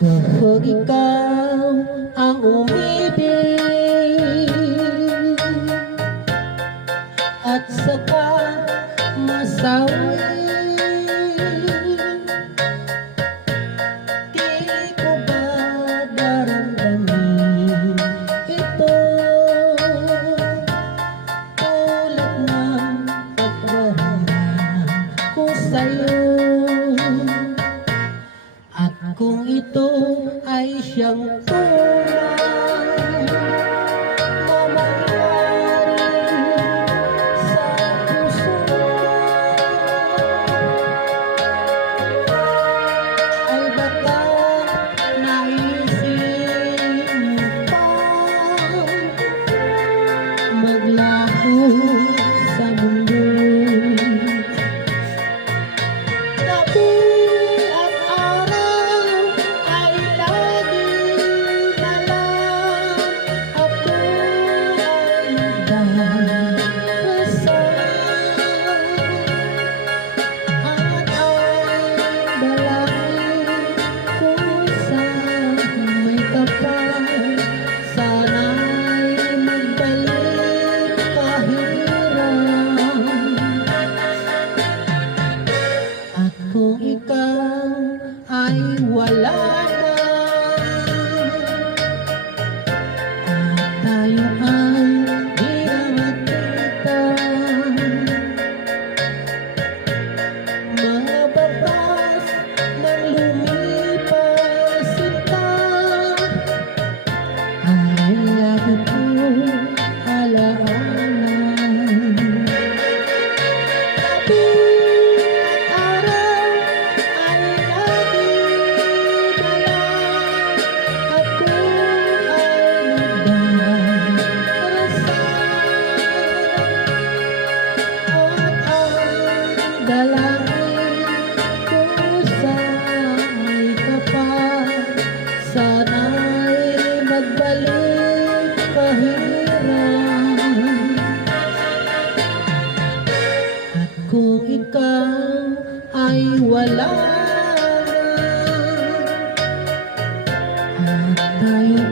Kapag ikaw ang umibig at saka masawi, di ko ba daramdamin ito tulad ng pagdaramdam ko sa'yo? At kung ito ay siyang tunay na mangyari sa puso, ay baka naisip mo pang maglaho sa mundo. Gabi at araw ay lagi na lang ako ay nagdarasal, at ang dalangin ko sa may kapal, sana'y magbalik kahirap. At kung ikaw ay wala na, at tayo ay di na magkita, mga batas ng lumipas sinta ay lagi kong alaala. Gabi at araw ay lagi na lang ako ay nagdarasal, at ang dalangin ko sa may kapal, sana'y magbalik kahirap. At kung ikaw ay wala na, at tayo